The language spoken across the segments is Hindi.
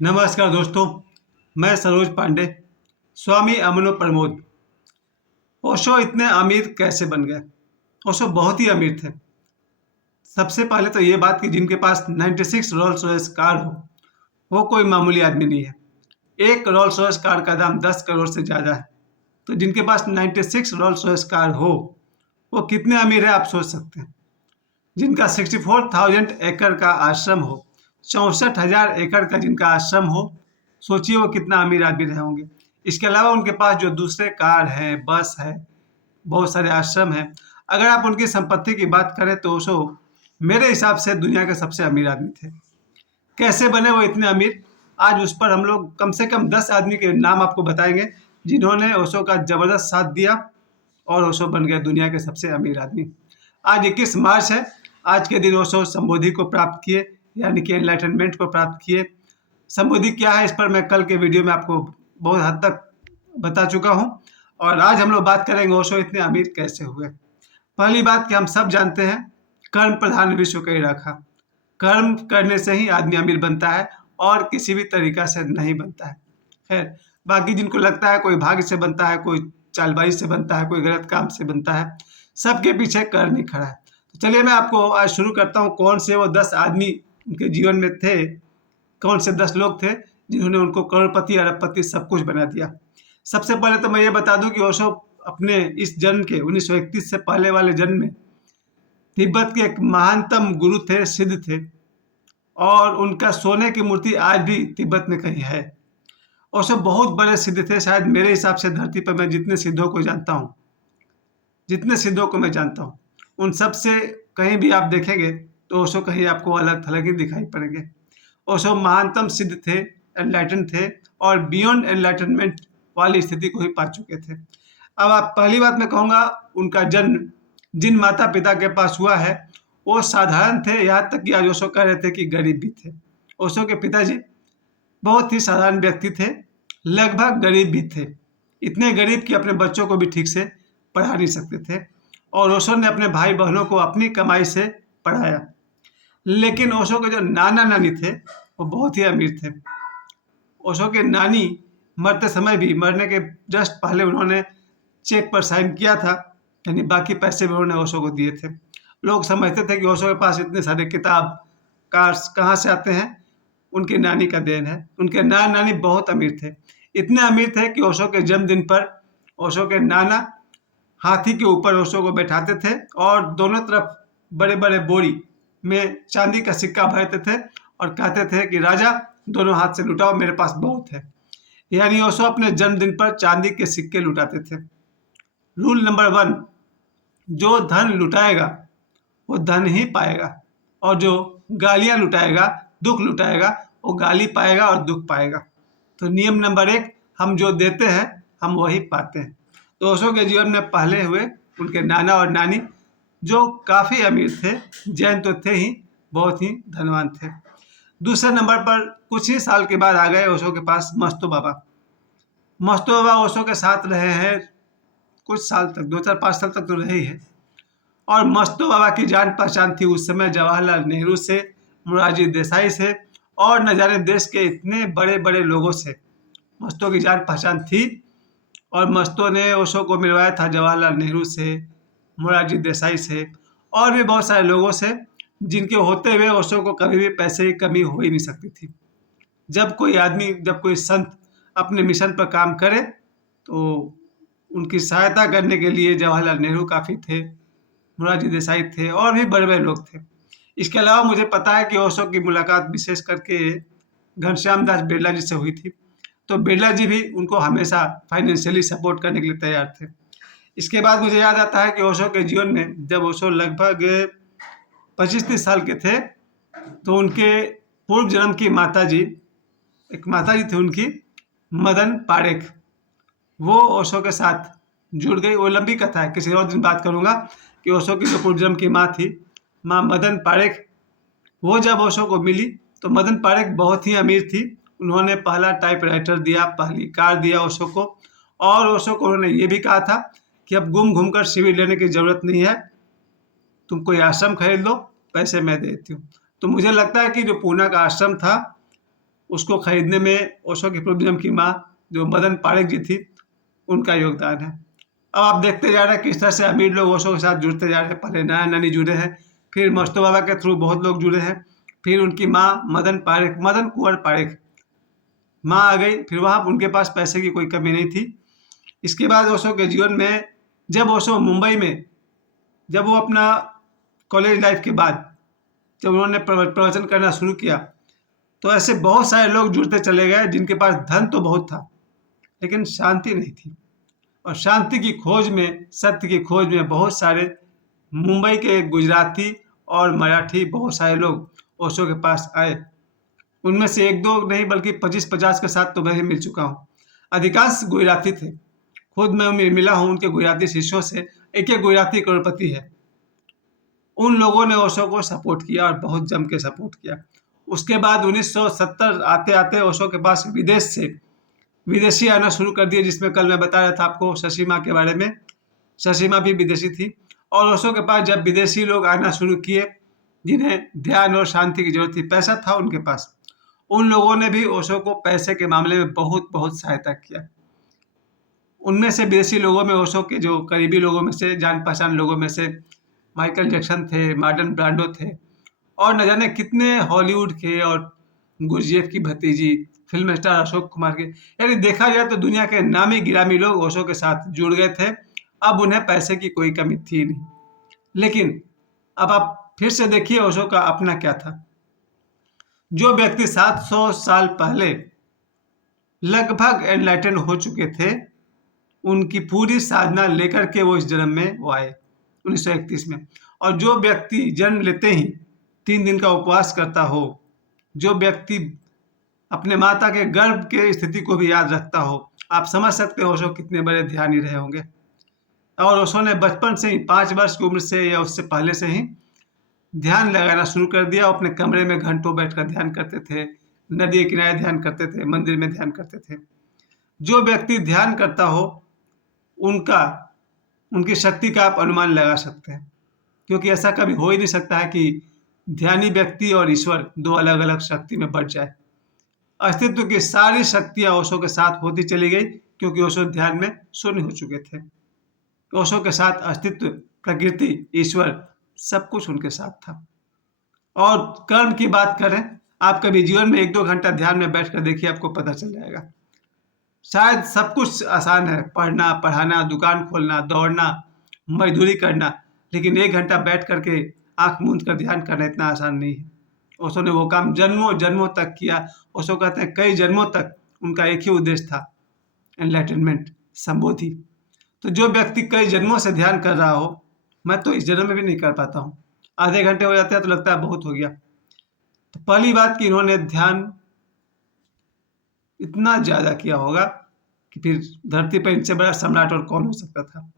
नमस्कार दोस्तों, मैं सरोज पांडे। स्वामी अमनो प्रमोद। ओशो इतने अमीर कैसे बन गए? ओशो बहुत ही अमीर थे। सबसे पहले तो ये बात कि जिनके पास 96 रोल्स रॉयस कार हो, वो कोई मामूली आदमी नहीं है। एक रोल्स रॉयस कार का दाम 10 करोड़ से ज़्यादा है। तो जिनके पास 96 रोल्स रॉयस कार हो, वो कितने अमीर है आप सोच सकते हैं। जिनका 64,000 एकड़ का आश्रम हो, 64,000 एकड़ का जिनका आश्रम हो, सोचिए वो कितना अमीर आदमी रहे होंगे। इसके अलावा उनके पास जो दूसरे कार है, बस है, बहुत सारे आश्रम हैं। अगर आप उनकी संपत्ति की बात करें तो ओशो मेरे हिसाब से दुनिया के सबसे अमीर आदमी थे। कैसे बने वो इतने अमीर? आज उस पर हम लोग कम से कम 10 आदमी के नाम आपको बताएंगे जिन्होंने ओशो का जबरदस्त साथ दिया और ओशो बन गए दुनिया के सबसे अमीर आदमी। आज 21 मार्च है। आज के दिन ओशो संबोधि को प्राप्त किए, यानी कि एनलाइटनमेंट को प्राप्त किए। संबोधि क्या है इस पर मैं कल के वीडियो में आपको बहुत हद तक बता चुका हूँ। और आज हम लोग बात करेंगे ओशो इतने अमीर कैसे हुए। पहली बात कि हम सब जानते हैं, कर्म प्रधान विश्व कही रखा। कर्म करने से ही आदमी अमीर बनता है और किसी भी तरीका से नहीं बनता है। खैर, बाकी जिनको लगता है कोई भाग्य से बनता है, कोई चालबाजी से बनता है, कोई गलत काम से बनता है, सबके पीछे कर्म ही खड़ा है। तो चलिए मैं आपको आज शुरू करता हूँ कौन से वो 10 आदमी उनके जीवन में थे, कौन से 10 लोग थे जिन्होंने उनको करोड़पति अरबपति सब कुछ बना दिया। सबसे पहले तो मैं ये बता दूं कि ओशो अपने इस जन्म के 1931 से पहले वाले जन्म में तिब्बत के एक महानतम गुरु थे, सिद्ध थे, और उनका सोने की मूर्ति आज भी तिब्बत में कहीं है। ओशो बहुत बड़े सिद्ध थे। शायद मेरे हिसाब से धरती पर मैं जितने सिद्धों को जानता हूँ, उन सब से कहीं भी आप देखेंगे तो ओशो कहीं आपको अलग थलग ही दिखाई पड़ेंगे। ओशो महानतम सिद्ध थे, एनलाइटन थे, और बियॉन्ड एनलाइटनमेंट वाली स्थिति को ही पा चुके थे। अब आप पहली बात मैं कहूँगा, उनका जन्म जिन माता पिता के पास हुआ है वो साधारण थे, यहाँ तक कि आज ओशो कह रहे थे कि गरीब भी थे। ओशो के पिताजी बहुत ही साधारण व्यक्ति थे, लगभग गरीब भी थे। इतने गरीब कि अपने बच्चों को भी ठीक से पढ़ा नहीं सकते थे, और ओशो ने अपने भाई बहनों को अपनी कमाई से पढ़ाया। लेकिन ओशो के जो नाना नानी थे वो बहुत ही अमीर थे। ओशो के नानी मरते समय भी, मरने के जस्ट पहले उन्होंने चेक पर साइन किया था, यानी बाकी पैसे भी उन्होंने ओशो को दिए थे। लोग समझते थे कि ओशो के पास इतने सारे किताब कार्स कहाँ से आते हैं, उनकी नानी का देन है। उनके नाना नानी बहुत अमीर थे, इतने अमीर थे कि ओशो के जन्मदिन पर ओशो के नाना हाथी के ऊपर ओशो को बैठाते थे और दोनों तरफ बड़े बड़े बोरी में चांदी का सिक्का भरते थे और कहते थे कि राजा दोनों हाथ से लुटाओ, मेरे पास बहुत है। यानी ओशो अपने जन्मदिन पर चांदी के सिक्के लुटाते थे। रूल नंबर 1, जो धन लुटाएगा वो धन ही पाएगा, और जो गालियां लुटाएगा, दुख लुटाएगा, वो गाली पाएगा और दुख पाएगा। तो नियम नंबर 1, हम जो देते हैं हम वही पाते हैं। तो ओशो के जीवन में पहले हुए उनके नाना और नानी जो काफ़ी अमीर थे, जैन तो थे ही, बहुत ही धनवान थे। दूसरे नंबर पर कुछ ही साल के बाद आ गए ओशो के पास मस्तो बाबा। मस्तो बाबा ओशो के साथ रहे हैं कुछ साल तक, 2-4-5 साल तक तो रहे ही है। और मस्तो बाबा की जान पहचान थी उस समय जवाहरलाल नेहरू से, मोरारजी देसाई से, और न जाने देश के इतने बड़े बड़े लोगों से मस्तो की जान पहचान थी। और मस्तो ने ओशो को मिलवाया था जवाहरलाल नेहरू से, मोरारजी देसाई से, और भी बहुत सारे लोगों से, जिनके होते हुए ओशो को कभी भी पैसे की कमी हो ही नहीं सकती थी। जब कोई आदमी, जब कोई संत अपने मिशन पर काम करे तो उनकी सहायता करने के लिए जवाहरलाल नेहरू काफ़ी थे, मोरारजी देसाई थे, और भी बड़े बड़े लोग थे। इसके अलावा मुझे पता है कि ओशो की मुलाकात विशेष करके घनश्याम दास बिरला जी से हुई थी। तो बिरला जी भी उनको हमेशा फाइनेंशियली सपोर्ट करने के लिए तैयार थे। इसके बाद मुझे याद आता है कि ओशो के जीवन में जब ओशो लगभग 25-30 साल के थे तो उनके पूर्व जन्म की माता जी, एक माता जी थी उनकी, मदन पारेख, वो ओशो के साथ जुड़ गई। वो लंबी कथा है, किसी और दिन बात करूँगा कि ओशो की जो पूर्व जन्म की माँ थी, माँ मदन पारेख, वो जब ओशो को मिली तो मदन पारेख बहुत ही अमीर थी। उन्होंने पहला टाइपराइटर दिया, पहली कार दिया ओशो को, और ओशो को उन्होंने ये भी कहा था कि अब घूम घूम कर शिविर लेने की ज़रूरत नहीं है, तुम कोई आश्रम खरीद लो, पैसे मैं देती हूँ। तो मुझे लगता है कि जो पूना का आश्रम था उसको खरीदने में ओशो की पूर्व जन्म की माँ जो मदन पारेख जी थी, उनका योगदान है। अब आप देखते जा रहे हैं किस तरह से अमीर लोग ओशो के साथ जुड़ते जा रहे हैं। पहले नाना नानी जुड़े हैं, फिर मस्तू बाबा के थ्रू बहुत लोग जुड़े हैं, फिर उनकी माँ मदन पारेख, मदन कुंवर पारेख माँ आ गई, फिर वहाँ उनके पास पैसे की कोई कमी नहीं थी। इसके बाद ओशो के जीवन में, जब ओशो मुंबई में, जब वो अपना कॉलेज लाइफ के बाद जब उन्होंने प्रवचन करना शुरू किया, तो ऐसे बहुत सारे लोग जुड़ते चले गए जिनके पास धन तो बहुत था लेकिन शांति नहीं थी। और शांति की खोज में, सत्य की खोज में बहुत सारे मुंबई के गुजराती और मराठी बहुत सारे लोग ओशो के पास आए। उनमें से एक दो नहीं बल्कि 25-50 के साथ तो मैं ही मिल चुका हूँ। अधिकांश गुजराती थे, खुद मैं मिला हूँ उनके गुजराती शिष्यों से। एक एक गुजराती करोड़पति है। उन लोगों ने ओशो को सपोर्ट किया और बहुत जम के सपोर्ट किया। उसके बाद 1970 आते आते ओशो के पास विदेश से विदेशी आना शुरू कर दिए, जिसमें कल मैं बता रहा था आपको शशि माँ के बारे में। शशि माँ भी विदेशी थी और ओशो के पास जब विदेशी लोग आना शुरू किए जिन्हें ध्यान और शांति की जरूरत थी, पैसा था उनके पास, उन लोगों ने भी ओशो को पैसे के मामले में बहुत बहुत सहायता किया। उनमें से विदेशी लोगों में ओशो के जो करीबी लोगों में से, जान पहचान लोगों में से माइकल जैक्सन थे, मार्लन ब्रांडो थे और न जाने कितने हॉलीवुड के, और गुरजेफ की भतीजी फिल्म स्टार अशोक कुमार के, यानी देखा जाए तो दुनिया के नामी गिरामी लोग ओशो के साथ जुड़ गए थे। अब उन्हें पैसे की कोई कमी थी नहीं। लेकिन अब आप फिर से देखिए ओशो का अपना क्या था। जो व्यक्ति 700 साल पहले लगभग एनलाइटन हो चुके थे, उनकी पूरी साधना लेकर के वो इस जन्म में वो आए 1931 में। और जो व्यक्ति जन्म लेते ही 3 दिन का उपवास करता हो, जो व्यक्ति अपने माता के गर्भ के स्थिति को भी याद रखता हो, आप समझ सकते हो ओशो कितने बड़े ध्यानी रहे होंगे। और ओशो ने बचपन से ही 5 वर्ष की उम्र से या उससे पहले से ही ध्यान लगाना शुरू कर दिया। अपने कमरे में घंटों बैठकर ध्यान करते थे, नदी के किनारे ध्यान करते थे, मंदिर में ध्यान करते थे। जो व्यक्ति ध्यान करता हो उनका उनकी शक्ति का आप अनुमान लगा सकते हैं, क्योंकि ऐसा कभी हो ही नहीं सकता है कि ध्यानी व्यक्ति और ईश्वर दो अलग अलग शक्ति में बढ़ जाए। अस्तित्व की सारी शक्तियां ओशो के साथ होती चली गई, क्योंकि ओशो ध्यान में शून्य हो चुके थे। ओशो के साथ अस्तित्व, प्रकृति, ईश्वर सब कुछ उनके साथ था। और कर्म की बात करें, आप कभी जीवन में 1-2 घंटा ध्यान में बैठ कर देखिए, आपको पता चल जाएगा। शायद सब कुछ आसान है, पढ़ना, पढ़ाना, दुकान खोलना, दौड़ना, मजदूरी करना, लेकिन 1 घंटा बैठ करके आंख मूंद कर ध्यान करना इतना आसान नहीं है। ओशो ने वो काम जन्मों जन्मों तक किया। ओशो कहते हैं कई जन्मों तक उनका एक ही उद्देश्य था, एनलाइटनमेंट, संबोधि। तो जो व्यक्ति कई जन्मों से ध्यान कर रहा हो, मैं तो इस जन्म में भी नहीं कर पाता हूँ, आधे घंटे हो जाते हैं तो लगता है बहुत हो गया। तो पहली बात कि इन्होंने ध्यान इतना ज़्यादा किया होगा कि फिर धरती पर इनसे बड़ा सम्राट और कौन हो सकता था।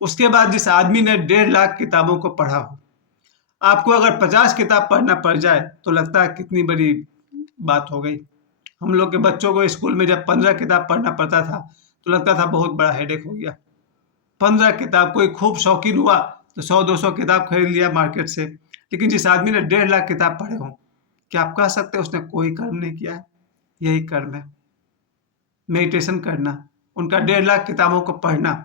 उसके बाद जिस आदमी ने 1.5 लाख किताबों को पढ़ा हो, आपको अगर 50 किताब पढ़ना पड़ जाए तो लगता है कितनी बड़ी बात हो गई। हम लोग के बच्चों को स्कूल में जब 15 किताब पढ़ना पड़ता था तो लगता था बहुत बड़ा हेडेक हो गया। 15 किताब, कोई खूब शौकीन हुआ तो 100-200 किताब खरीद लिया मार्केट से। लेकिन जिस आदमी ने 1.5 लाख किताब पढ़े हों, क्या आप कह सकते हैं उसने कोई कर्म नहीं किया है? यही कर्म है, मेडिटेशन करना, उनका 1.5 लाख किताबों को पढ़ना।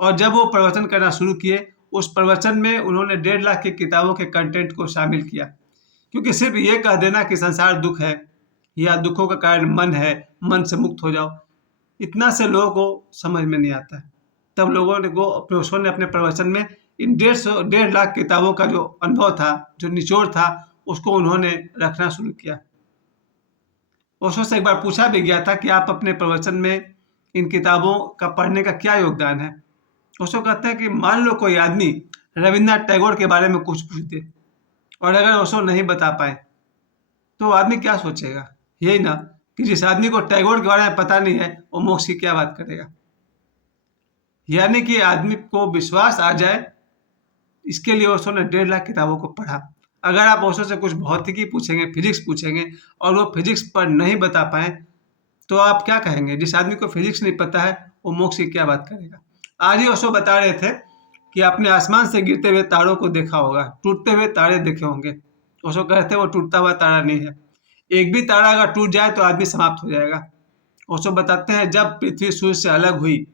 और जब वो प्रवचन करना शुरू किए, उस प्रवचन में उन्होंने 1.5 लाख की किताबों के कंटेंट को शामिल किया। क्योंकि सिर्फ ये कह देना कि संसार दुख है या दुखों का कारण मन है, मन से मुक्त हो जाओ, इतना से लोगों को समझ में नहीं आता है। तब लोगों ने ओशो ने अपने प्रवचन में इन 1.5 लाख किताबों का जो अनुभव था, जो निचोड़ था, उसको उन्होंने रखना शुरू किया। ओशो से एक बार पूछा भी गया था कि आप अपने प्रवचन में इन किताबों का पढ़ने का क्या योगदान है। ओशो कहते हैं कि मान लो कोई आदमी रविन्द्रनाथ टैगोर के बारे में कुछ पूछ दे और अगर ओशो नहीं बता पाए तो आदमी क्या सोचेगा? यही ना कि जिस आदमी को टैगोर के बारे में पता नहीं है वो मोक्ष की क्या बात करेगा। यानी कि आदमी को विश्वास आ जाए, इसके लिए ओशो ने 1.5 लाख किताबों को पढ़ा। अगर आप ओशो से कुछ भौतिकी पूछेंगे, फिजिक्स पूछेंगे और वो फिजिक्स पर नहीं बता पाए तो आप क्या कहेंगे? जिस आदमी को फिजिक्स नहीं पता है वो मोक्ष की क्या बात करेगा। आज ही ओशो बता रहे थे कि आपने आसमान से गिरते हुए तारों को देखा होगा, टूटते हुए तारे देखे होंगे। ओशो कहते हैं वो टूटता हुआ तारा नहीं है, एक भी तारा अगर टूट जाए तो आदमी समाप्त हो जाएगा। ओशो बताते हैं जब पृथ्वी सूर्य से अलग हुई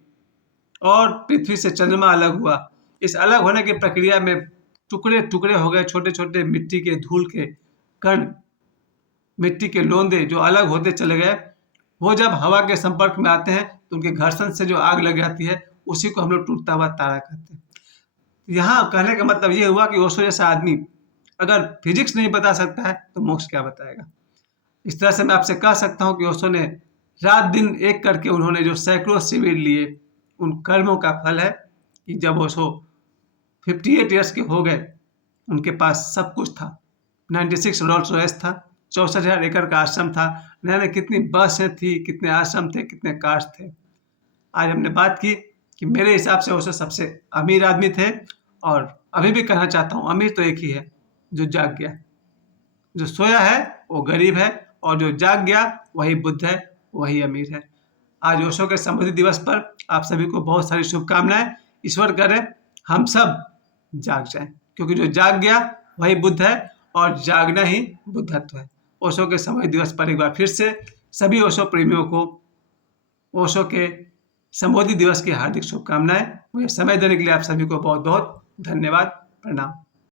और पृथ्वी से चंद्रमा अलग हुआ, इस अलग होने की प्रक्रिया में टुकड़े टुकड़े हो गए, छोटे छोटे मिट्टी के धूल के कण, मिट्टी के लोंदे जो अलग होते चले गए। वो जब हवा के संपर्क में आते हैं तो उनके घर्षण से जो आग लग जाती है, उसी को हम लोग टूटता हुआ तारा कहते हैं। यहाँ कहने का मतलब ये हुआ कि ओशो जैसा आदमी अगर फिजिक्स नहीं बता सकता है तो मोक्ष क्या बताएगा। इस तरह से मैं आपसे कह सकता हूँ कि ओशो ने रात दिन एक करके उन्होंने जो सैकड़ों शिविर लिए, उन कर्मों का फल है कि जब ओशो 58 ईयर्स के हो गए, उनके पास सब कुछ था। 96 रोल्स रॉयस था, 64,000 एकड़ का आश्रम था, न जाने कितनी बसें थी, कितने आश्रम थे, कितने कार्स थे। आज हमने बात की कि मेरे हिसाब से ओशो सबसे अमीर आदमी थे, और अभी भी कहना चाहता हूँ अमीर तो एक ही है, जो जाग गया। जो सोया है वो गरीब है, और जो जाग गया वही बुद्ध है, वही अमीर है। आज ओशो के स्मृति दिवस पर आप सभी को बहुत सारी शुभकामनाएं। ईश्वर करे हम सब जाग जाएं, क्योंकि जो जाग गया वही बुद्ध है, और जागना ही बुद्धत्व है। ओशो के स्मृति दिवस पर एक बार फिर से सभी ओशो प्रेमियों को ओशो के स्मृति दिवस की हार्दिक शुभकामनाएं। मुझे समय देने के लिए आप सभी को बहुत बहुत धन्यवाद। प्रणाम।